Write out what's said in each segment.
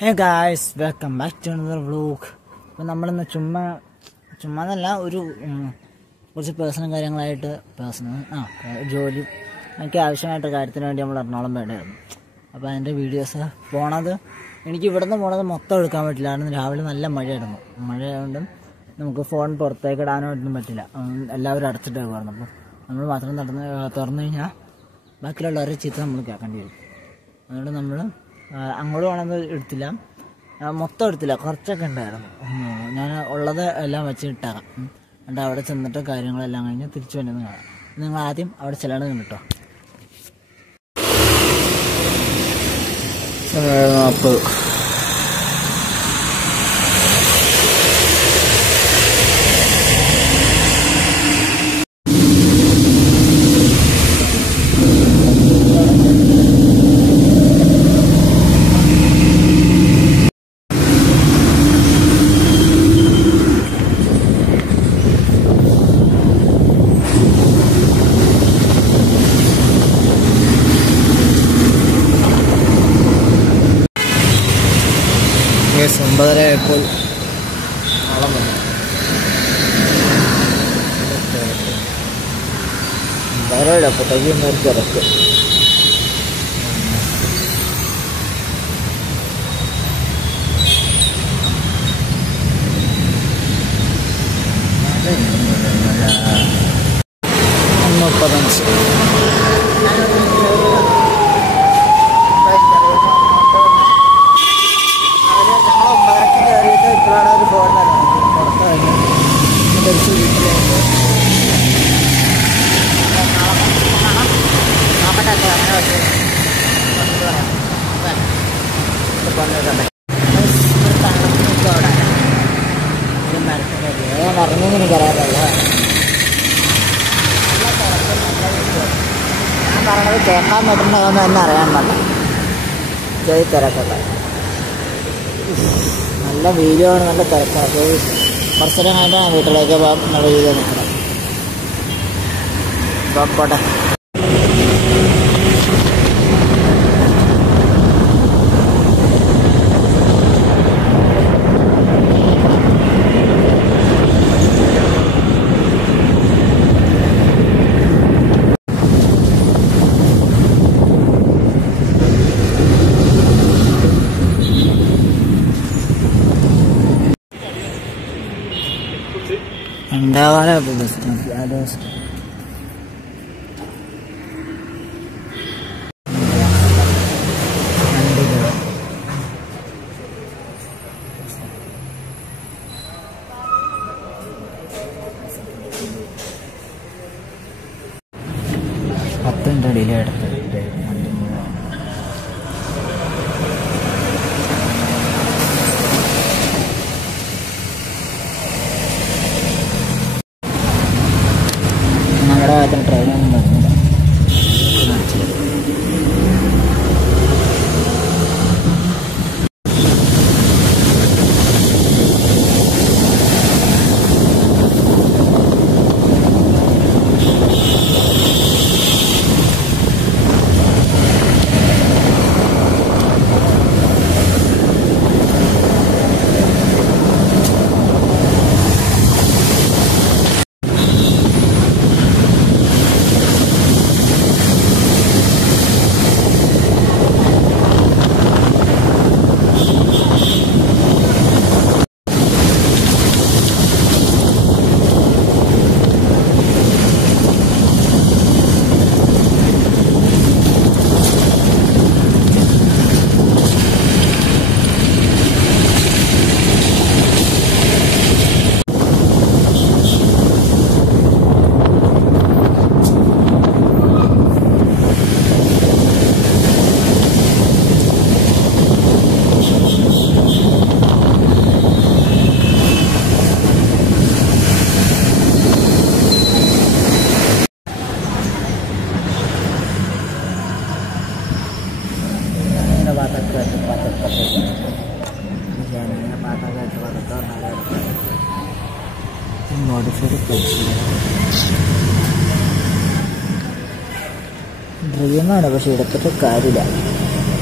Hey guys, welcome back to another vlog. അപ്പോൾ നമ്മളിന്ന് ചുമ്മാന്നല്ല കുറച്ച് പേഴ്സണൽ കാര്യങ്ങളായിട്ട് ജോലി എനിക്ക് ആവശ്യമായിട്ട് കാര്യത്തിന് വേണ്ടി നമ്മൾ എറണാകുളം വേണമായിരുന്നു. അപ്പോൾ അതിൻ്റെ വീഡിയോസ് എനിക്ക് ഇവിടുന്ന് പോണത് മൊത്തം എടുക്കാൻ പറ്റില്ല. കാരണം രാവിലെ നല്ല മഴയായിരുന്നു. മഴയായതുകൊണ്ടും നമുക്ക് ഫോൺ പുറത്തേക്ക് ഇടാനൊന്നും പറ്റില്ല. എല്ലാവരും അടച്ചിട്ട് വരുമായിരുന്നു. അപ്പോൾ നമ്മൾ മാത്രം തുറന്നു കഴിഞ്ഞാൽ ബാക്കിയുള്ളവരുടെ ചീത്ത നമ്മൾ കേൾക്കേണ്ടി വരും. അതുകൊണ്ട് നമ്മൾ അങ്ങോട്ട് പോകണമെന്ന് എടുത്തില്ല, മൊത്തം എടുത്തില്ല, കുറച്ചൊക്കെ ഉണ്ടായിരുന്നു. ഞാൻ ഉള്ളത് എല്ലാം വെച്ചിട്ടേക്കാം. എന്നിട്ട് അവിടെ ചെന്നിട്ട് കാര്യങ്ങളെല്ലാം കഴിഞ്ഞ് തിരിച്ചു വരുന്നത് കാണാം. നിങ്ങൾ ആദ്യം അവിടെ ചെല്ലണത് കണ്ടിട്ടോ. 40 9:30 ആയപ്പോൾ വളം വന്നു. 9:30 അപ്പോഴത്തേക്ക് ഇന്നൊരു തിരക്ക്. പറഞ്ഞെന്ന് എനിക്കറിയാമല്ലോ. ഞാൻ പറഞ്ഞത് കേൾക്കാൻ പറ്റുന്നതെന്ന് തന്നെ അറിയാൻ പാടില്ല. ചെറിയ തിരക്കൊക്കെ നല്ല വീഡിയോ ആണ്, നല്ല തിരക്കാണ്. കുറച്ചു നേരം കഴിഞ്ഞാൽ ഞാൻ വീട്ടിലേക്ക് പോകാം എന്നുള്ള രീതിയിൽ നിൽക്കണം. പോട്ടെ. ഉണ്ടാവാനോ പത്തിൻ്റെ ഡിലേ എടുത്ത് ഞങ്ങളുടെ ഭാഗത്തിന് ട്രെയിനൊന്നും വരുന്നില്ല. ഡ്രീമാണ്, പക്ഷെ എടുത്തിട്ട് കാര്യമില്ല.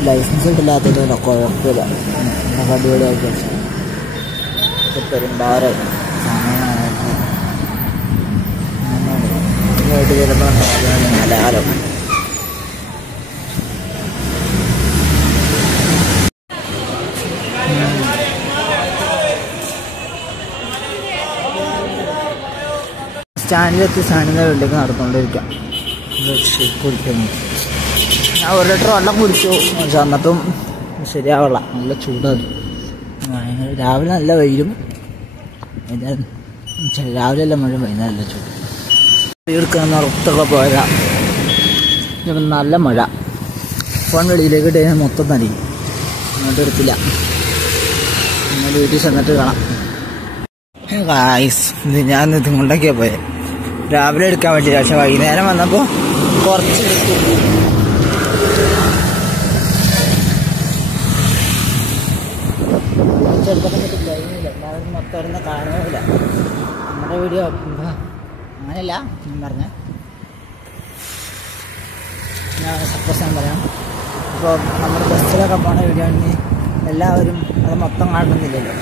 ലൈസൻസ് ഇല്ലാത്തതല്ല, കുഴപ്പമില്ല. അടിപൊളിയായിട്ട് പെരുമ്പാറ് സമയമായിട്ട് ചിലപ്പോൾ മലയാളം സ്റ്റാൻഡിലെത്തി സ്റ്റാൻഡിൻ്റെ വീട്ടിലേക്ക് നടന്നുകൊണ്ടിരിക്കാം. കുടിക്കുന്നു. ഞാൻ 1 ലിറ്റർ വെള്ളം കുടിച്ചു. പക്ഷെ എന്നിട്ടും ശരിയാവള്ള. നല്ല ചൂടാണ്. രാവിലെ നല്ല വെയിലും രാവിലെ എല്ലാം മുഴുവൻ വൈകുന്നേരം നല്ല ചൂട്. എടുക്കാൻ പുറത്തൊക്കെ പോയതാണ്. നല്ല മഴ. ഫോൺ വെളിയിലേക്ക് ഇട്ട് കഴിഞ്ഞാൽ മൊത്തം നനയും. അങ്ങോട്ട് എടുത്തില്ല. നമ്മൾ വീട്ടിൽ ചെന്നിട്ട് കാണാം. ഇത് ഞാൻ ഇതുകൊണ്ടൊക്കെയാണ് പോയത്. രാവിലെ എടുക്കാൻ പറ്റില്ല. പക്ഷെ വൈകുന്നേരം വന്നപ്പോൾ കുറച്ച് എടുത്തു. കുറച്ചെടുത്തൊക്കെ പറ്റില്ല. എല്ലാവരും മൊത്തം ഇരുന്ന് കാണുന്നില്ല. നമ്മുടെ വീഡിയോ അങ്ങനെയല്ല ഞാൻ പറഞ്ഞ ഞാൻ സപ്പോസ് ഞാൻ പറയാം. ഇപ്പോൾ നമ്മുടെ ബസ്സിലൊക്കെ പോണ വീഡിയോ ആണെങ്കിൽ എല്ലാവരും അത് മൊത്തം കാണുന്നില്ലല്ലോ.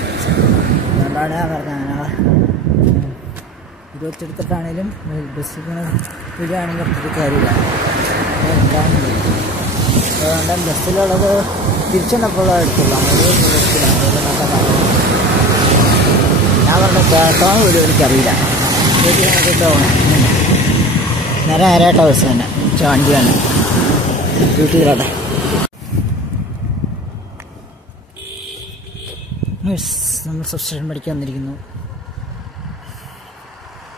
അതുകൊണ്ടാണ് ഞാൻ പറഞ്ഞത്. അങ്ങനെ ഇരുപത്തെടുത്തിട്ടാണേലും ബസ്സിൽ വീഡിയോ ആണെങ്കിൽ ഒത്തിരി കാര്യമില്ല. കാണുന്നില്ല. അതുകൊണ്ട് ബസ്സിലുള്ളത് തിരിച്ചെന്നപ്പോൾ എടുത്തുള്ളൂ. ഞാൻ പറഞ്ഞ കേട്ടോന്ന് വീഡിയോ എനിക്കറിയില്ല. കേട്ടോ നേരെ നേരായിട്ട ബസ് തന്നെ. വണ്ടി തന്നെ ഡ്യൂട്ടിയിലാട്ടെ. നമ്മൾ സബ്സ്ക്രിപ്ഷൻ പഠിക്കാൻ വന്നിരിക്കുന്നു.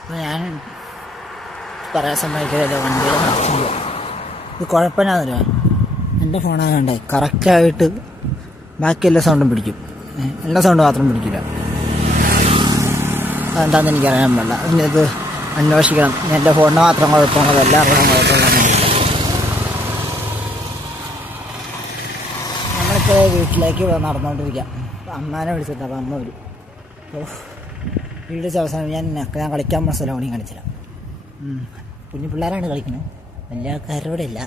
അപ്പോൾ ഞാൻ പറയാൻ സമ്മതിക്കില്ല. വണ്ടിയുടെ നടക്കുമ്പോൾ ഇത് കുഴപ്പമില്ലാന്നല്ലോ. എൻ്റെ ഫോണാകണ്ടേ കറക്റ്റായിട്ട് ബാക്കി എല്ലാ സൗണ്ടും പിടിക്കും. എല്ലാ സൗണ്ടും മാത്രം പിടിക്കില്ല. അതെന്താണെന്ന് എനിക്കറിയാൻ പാടില്ല. പിന്നെ ഇത് അന്വേഷിക്കണം. എൻ്റെ ഫോണിന് മാത്രം കുഴപ്പമുള്ളത് എല്ലാവർക്കും കുഴപ്പമുള്ളതെന്നില്ല. നമ്മളിപ്പോൾ വീട്ടിലേക്ക് നടന്നുകൊണ്ടിരിക്കാം. അമ്മാനെ വിളിച്ചിട്ട് അപ്പോൾ അമ്മ വരും. അപ്പോൾ വീട് അവസാനം ഞാൻ കളിക്കാൻ പോണ സ്ഥലമാണ് കളിച്ചില്ല. കുഞ്ഞു പിള്ളേരാണ് കളിക്കുന്നത്. വലിയ ആൾക്കാരുടെ ഇല്ല.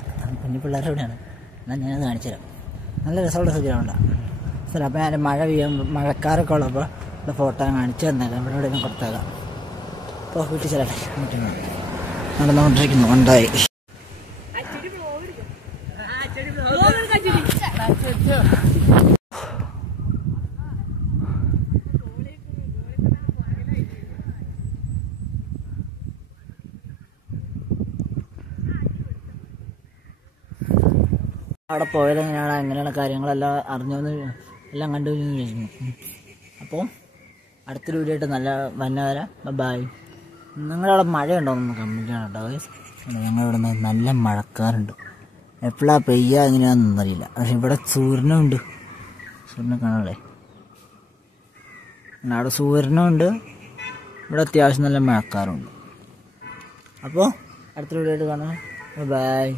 കുഞ്ഞു പിള്ളേരോടെയാണ്. എന്നാൽ ഞാനത് കാണിച്ചു തരാം. നല്ല രസമുള്ള സ്ഥലമുണ്ട് സ്ഥലം. അപ്പോൾ ഞാൻ മഴക്കാരൊക്കെ ഉള്ളപ്പോൾ ഇവിടെ ഫോട്ടോ കാണിച്ചു തന്നേക്കാം. ഇവിടെ ഇവിടെ നിന്ന് കൊടുത്തേക്കാം. അപ്പോൾ വീട്ടിൽ ചിലട്ടെ നടന്നുകൊണ്ടിരിക്കുന്നു. ഉണ്ടായി അവിടെ പോയത് എങ്ങനെയാണ് കാര്യങ്ങളെല്ലാം അറിഞ്ഞോന്ന് എല്ലാം കണ്ടുപിടിക്കുന്നു. അപ്പോൾ അടുത്തൊരു വീഡിയോ ആയിട്ട് നല്ല വരാം. ബൈ. നിങ്ങളവിടെ മഴയുണ്ടോയെന്ന് കമൻറ്റ് ചെയ്യണം കേട്ടോ. ഞങ്ങളിവിടെ നല്ല മഴക്കാറുണ്ട്. എപ്പോഴാണ് പെയ്യുക എങ്ങനെയാണെന്നൊന്നും അറിയില്ല. പക്ഷെ ഇവിടെ സൂര്യനുണ്ട്. സൂര്യനെ കാണാല്ലേ. അവിടെ സൂര്യനുണ്ട്. ഇവിടെ അത്യാവശ്യം നല്ല മഴക്കാറുണ്ട്. അപ്പോൾ അടുത്തൊരു വീഡിയോ ആയിട്ട് കാണാം. ബൈ.